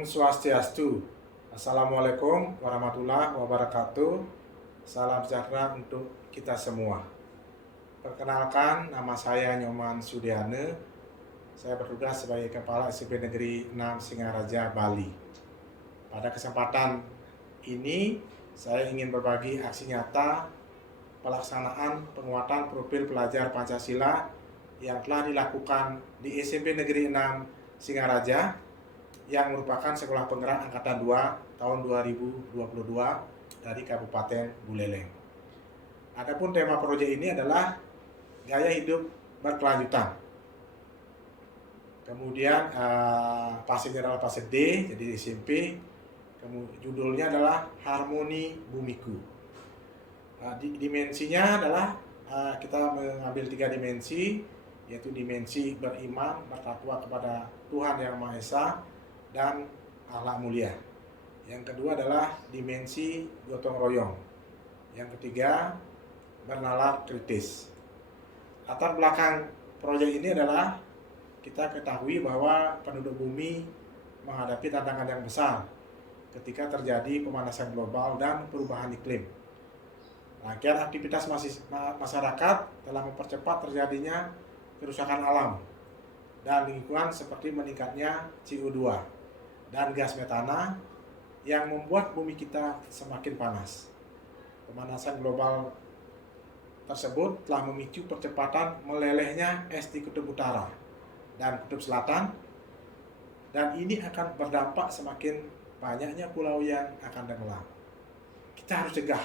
Om Swastiastu. Assalamualaikum warahmatullahi wabarakatuh. Salam sejahtera untuk kita semua. Perkenalkan, nama saya Nyoman Sudiane. Saya bertugas sebagai Kepala SMP Negeri 6 Singaraja, Bali. Pada kesempatan ini, saya ingin berbagi aksi nyata pelaksanaan penguatan profil pelajar Pancasila yang telah dilakukan di SMP Negeri 6 Singaraja yang merupakan sekolah penggerak Angkatan 2 tahun 2022 dari Kabupaten Buleleng. Adapun tema proyek ini adalah gaya hidup berkelanjutan. Kemudian pasirnya adalah pasir D, jadi SMP. Judulnya adalah Harmoni Bumiku. Dimensinya adalah kita mengambil 3 dimensi, yaitu dimensi beriman, bertakwa kepada Tuhan Yang Maha Esa, dan akhlak mulia. Yang kedua adalah dimensi gotong royong. Yang ketiga, bernalar kritis. Latar belakang proyek ini adalah kita ketahui bahwa penduduk bumi menghadapi tantangan yang besar ketika terjadi pemanasan global dan perubahan iklim. Rangkaian aktivitas masyarakat telah mempercepat terjadinya kerusakan alam dan lingkungan seperti meningkatnya CO2 dan gas metana yang membuat bumi kita semakin panas. Pemanasan global tersebut telah memicu percepatan melelehnya es di Kutub Utara dan Kutub Selatan, dan ini akan berdampak semakin banyaknya pulau yang akan tenggelam. Kita harus cegah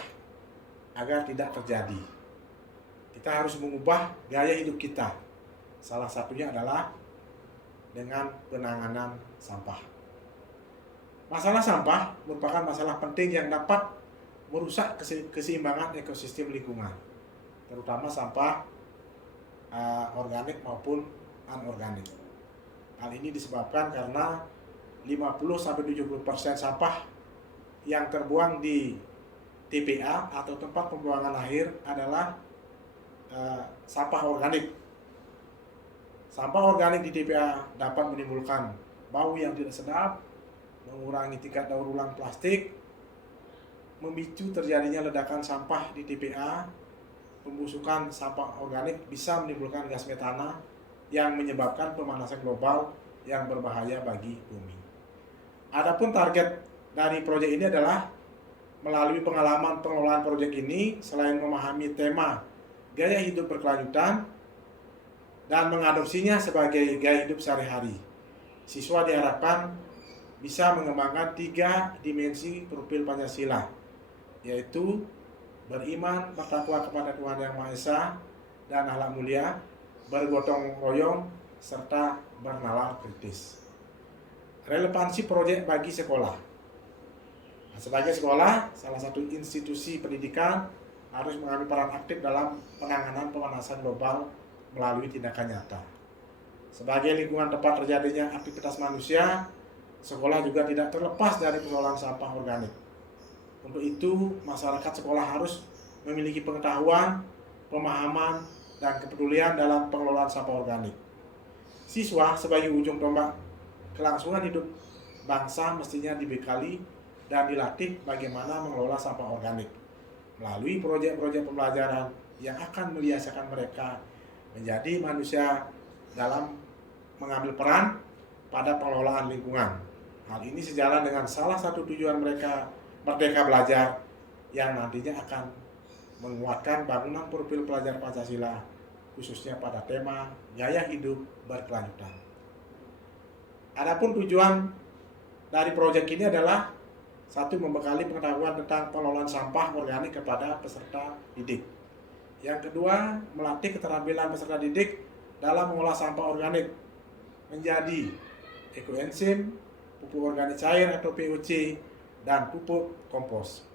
agar tidak terjadi. Kita harus mengubah gaya hidup kita. Salah satunya adalah dengan penanganan sampah. Masalah sampah merupakan masalah penting yang dapat merusak keseimbangan ekosistem lingkungan, terutama sampah organik maupun anorganik. Hal ini disebabkan karena 50-70% sampah yang terbuang di TPA atau tempat pembuangan akhir adalah sampah organik. Sampah organik di TPA dapat menimbulkan bau yang tidak sedap, mengurangi tingkat daur ulang plastik, memicu terjadinya ledakan sampah di TPA. Pembusukan sampah organik bisa menimbulkan gas metana yang menyebabkan pemanasan global yang berbahaya bagi bumi. Adapun target dari proyek ini adalah melalui pengalaman pengelolaan proyek ini, selain memahami tema gaya hidup berkelanjutan dan mengadopsinya sebagai gaya hidup sehari-hari, siswa diharapkan bisa mengembangkan 3 dimensi profil Pancasila, yaitu beriman, bertakwa kepada Tuhan Yang Maha Esa dan akhlak mulia, bergotong royong, serta bernalar kritis. Relevansi proyek bagi sekolah. Sebagai sekolah, salah satu institusi pendidikan harus mengambil peran aktif dalam penanganan pemanasan global melalui tindakan nyata. Sebagai lingkungan tempat terjadinya aktivitas manusia, sekolah juga tidak terlepas dari persoalan sampah organik. Untuk itu, masyarakat sekolah harus memiliki pengetahuan, pemahaman, dan kepedulian dalam pengelolaan sampah organik. Siswa sebagai ujung tombak kelangsungan hidup bangsa mestinya dibekali dan dilatih bagaimana mengelola sampah organik melalui proyek-proyek pembelajaran yang akan membiasakan mereka menjadi manusia dalam mengambil peran pada pengelolaan lingkungan. Hal ini sejalan dengan salah satu tujuan mereka Merdeka Belajar yang nantinya akan menguatkan bangunan profil pelajar Pancasila, khususnya pada tema gaya hidup berkelanjutan. Adapun tujuan dari proyek ini adalah 1. Membekali pengetahuan tentang pengelolaan sampah organik kepada peserta didik. Yang kedua, melatih keterampilan peserta didik dalam mengolah sampah organik menjadi ekoenzim, pupuk organik cair atau POC, dan pupuk kompos.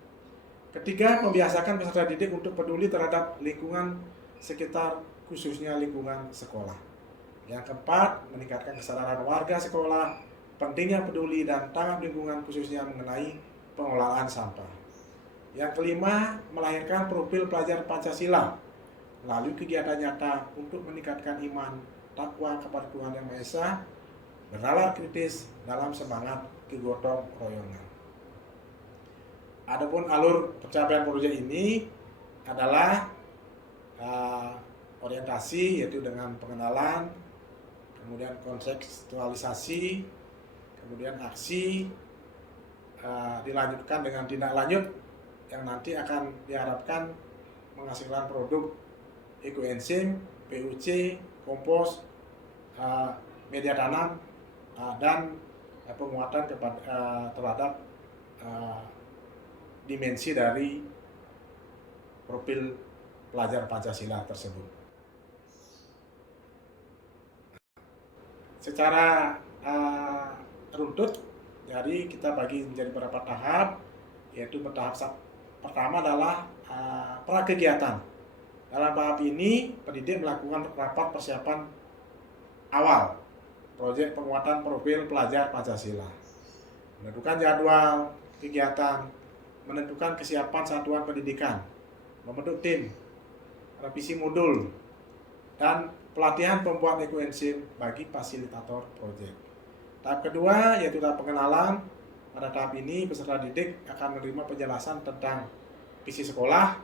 Ketiga, membiasakan peserta didik untuk peduli terhadap lingkungan sekitar, khususnya lingkungan sekolah. Yang keempat, meningkatkan kesadaran warga sekolah pentingnya peduli dan tanggap lingkungan, khususnya mengenai pengelolaan sampah. Yang kelima, melahirkan profil pelajar Pancasila melalui kegiatan nyata untuk meningkatkan iman, takwa kepada Tuhan Yang Maha Esa, bernalar kritis dalam semangat kegotong royongan. Adapun alur pencapaian proyek ini adalah orientasi, yaitu dengan pengenalan, kemudian kontekstualisasi, kemudian aksi, dilanjutkan dengan tindak lanjut yang nanti akan diharapkan menghasilkan produk ekoenzim, PUC, kompos, media tanam, dan penguatan terhadap dimensi dari profil pelajar Pancasila tersebut. Secara runtut, jadi kita bagi menjadi beberapa tahap, yaitu tahap pertama adalah prakegiatan. Dalam tahap ini, pendidik melakukan rapat persiapan awal proyek penguatan profil pelajar Pancasila, menentukan jadwal kegiatan, menentukan kesiapan satuan pendidikan, membentuk tim, revisi modul, dan pelatihan pembuat ekoenzim bagi fasilitator proyek. Tahap kedua yaitu tahap pengenalan. Pada tahap ini peserta didik akan menerima penjelasan tentang visi sekolah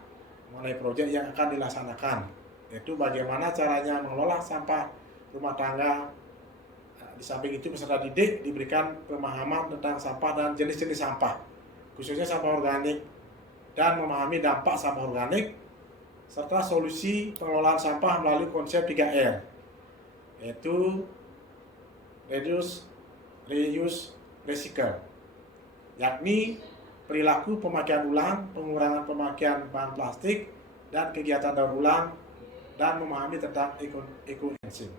mengenai proyek yang akan dilaksanakan, yaitu bagaimana caranya mengelola sampah rumah tangga. Di samping itu peserta didik diberikan pemahaman tentang sampah dan jenis-jenis sampah, khususnya sampah organik, dan memahami dampak sampah organik serta solusi pengelolaan sampah melalui konsep 3R, yaitu reduce, reuse, recycle, yakni perilaku pemakaian ulang, pengurangan pemakaian bahan plastik, dan kegiatan daur ulang, dan memahami tentang ekoenzim.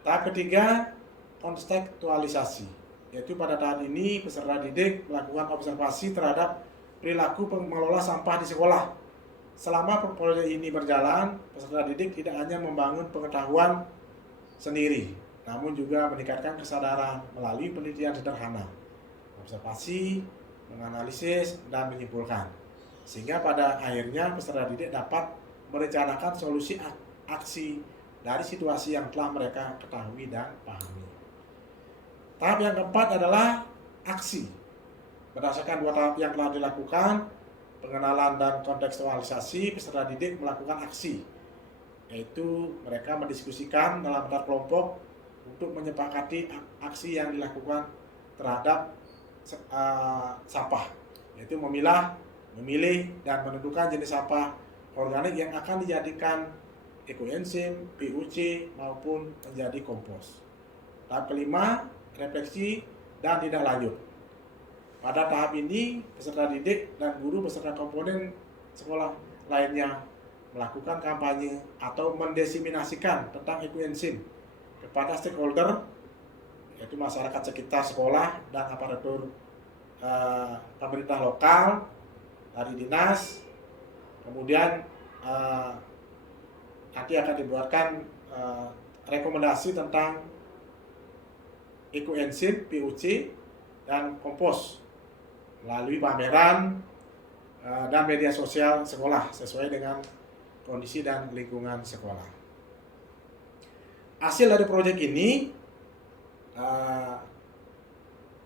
Tahap ketiga, kontekstualisasi, yaitu pada tahap ini peserta didik melakukan observasi terhadap perilaku pengelola sampah di sekolah. Selama proyek ini berjalan, peserta didik tidak hanya membangun pengetahuan sendiri, namun juga meningkatkan kesadaran melalui penelitian sederhana, observasi, menganalisis, dan menyimpulkan. Sehingga pada akhirnya peserta didik dapat merencanakan solusi aksi dari situasi yang telah mereka ketahui dan pahami. Tahap yang keempat adalah aksi. Berdasarkan 2 tahap yang telah dilakukan, pengenalan dan kontekstualisasi, peserta didik melakukan aksi, yaitu mereka mendiskusikan dalam rapat kelompok untuk menyepakati aksi yang dilakukan terhadap sampah, yaitu memilah, memilih, dan menentukan jenis sampah organik yang akan dijadikan ekoenzim, PUC, maupun menjadi kompos. Tahap kelima, refleksi dan tindak lanjut. Pada tahap ini, peserta didik dan guru beserta komponen sekolah lainnya melakukan kampanye atau mendiseminasikan tentang ekoenzim kepada stakeholder, yaitu masyarakat sekitar sekolah dan aparatur pemerintah lokal, dari dinas. Kemudian nanti akan dibuatkan rekomendasi tentang ekoenzim, PUC, dan kompos melalui pameran dan media sosial sekolah sesuai dengan kondisi dan lingkungan sekolah. Hasil dari proyek ini,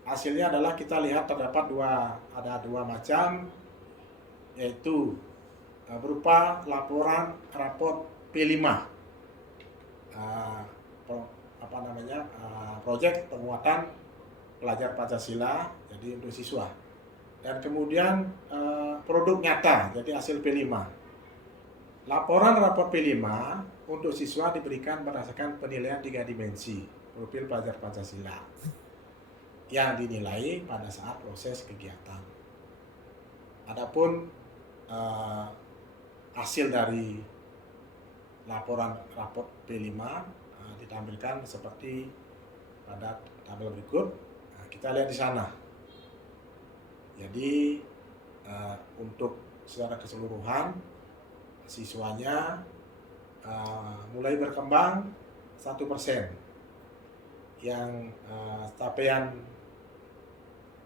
hasilnya adalah kita lihat terdapat ada dua macam, yaitu berupa laporan raport P5, proyek penguatan pelajar Pancasila, jadi untuk siswa. Dan kemudian produk nyata, jadi hasil P5. Laporan raport P5 untuk siswa diberikan berdasarkan penilaian 3 dimensi profil pelajar Pancasila yang dinilai pada saat proses kegiatan. Adapun hasil dari laporan raport P5 ditampilkan seperti pada tabel berikut. Kita lihat di sana. Jadi untuk secara keseluruhan siswanya mulai berkembang 1%, yang capaian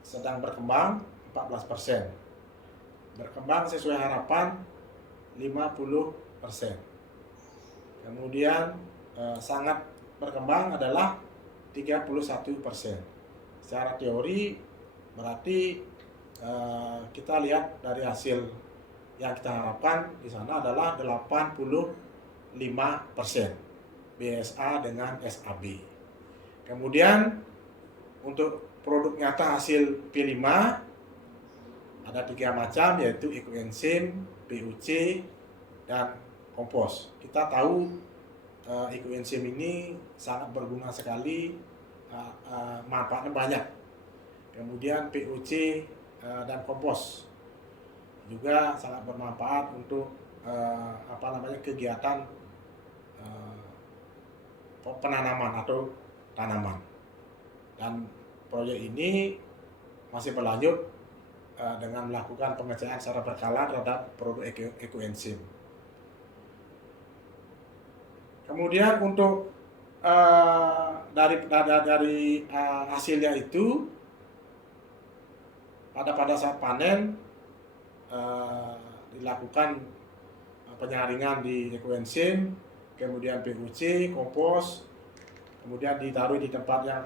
sedang berkembang 14%, berkembang sesuai harapan 50%. Kemudian sangat berkembang adalah 31%. Secara teori berarti kita lihat dari hasil yang kita harapkan di sana adalah 85% BSA dengan SAB. Kemudian untuk produk nyata hasil P5 ada 3 macam, yaitu ekoenzim, PUC, dan kompos. Kita tahu ekoenzim ini sangat berguna sekali, manfaatnya banyak. Kemudian PUC dan kompos juga sangat bermanfaat untuk kegiatan penanaman atau tanaman. Dan proyek ini masih berlanjut dengan melakukan pengecekan secara berkala terhadap produk ekoenzim. Kemudian untuk dari hasilnya itu pada saat panen dilakukan penyaringan di ekoenzim, kemudian PUC, kompos, kemudian ditaruh di tempat yang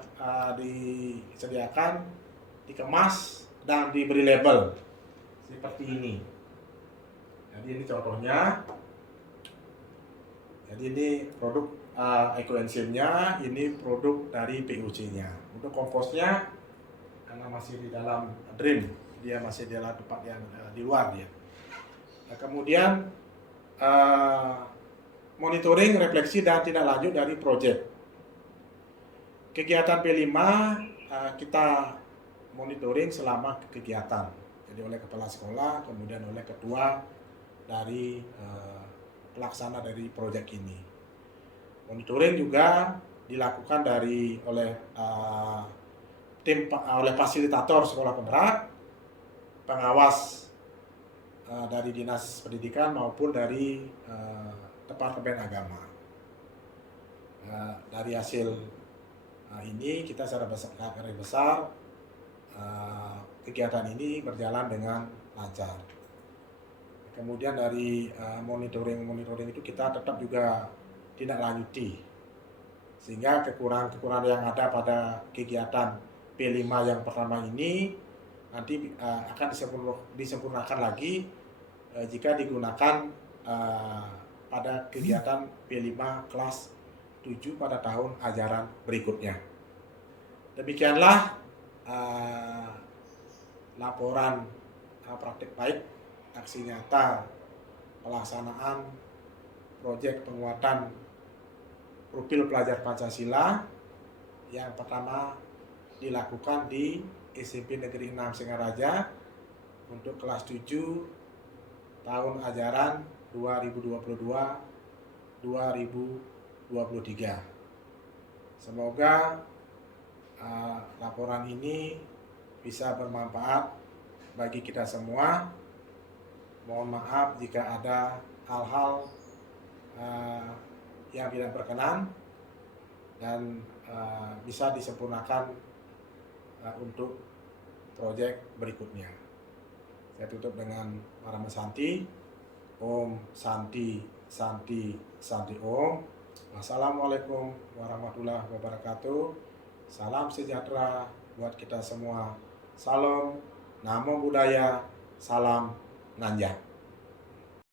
disediakan, dikemas dan diberi label seperti ini. Jadi ini contohnya. Jadi ini produk ekoenzimnya, ini produk dari PUC-nya. Untuk komposnya karena masih di dalam drain, dia masih di dalam tempat yang di luar dia. Nah, kemudian monitoring, refleksi, dan tindak lanjut dari proyek. Kegiatan P5 kita monitoring selama kegiatan, jadi oleh kepala sekolah, kemudian oleh ketua dari pelaksana dari proyek ini. Monitoring juga dilakukan oleh oleh fasilitator sekolah penggerak, pengawas dari dinas pendidikan maupun dari departemen agama. Dari hasil ini kita secara besar kegiatan ini berjalan dengan lancar. Kemudian dari monitoring itu kita tetap juga tindak lanjuti, sehingga kekurangan yang ada pada kegiatan P5 yang pertama ini nanti akan disempurnakan lagi jika digunakan pada kegiatan P5 kelas 7 pada tahun ajaran berikutnya. Demikianlah laporan praktik baik aksi nyata pelaksanaan proyek penguatan profil pelajar Pancasila yang pertama dilakukan di SMP Negeri 6 Singaraja untuk kelas 7 tahun ajaran 2022-2023. Semoga laporan ini bisa bermanfaat bagi kita semua. Mohon maaf jika ada hal-hal yang tidak berkenan dan bisa disempurnakan untuk proyek berikutnya. Saya tutup dengan Parama Santi. Om Santi Santi Santi Om. Wassalamualaikum warahmatullahi wabarakatuh. Salam sejahtera buat kita semua. Salam, namo buddhaya, salam Nanja.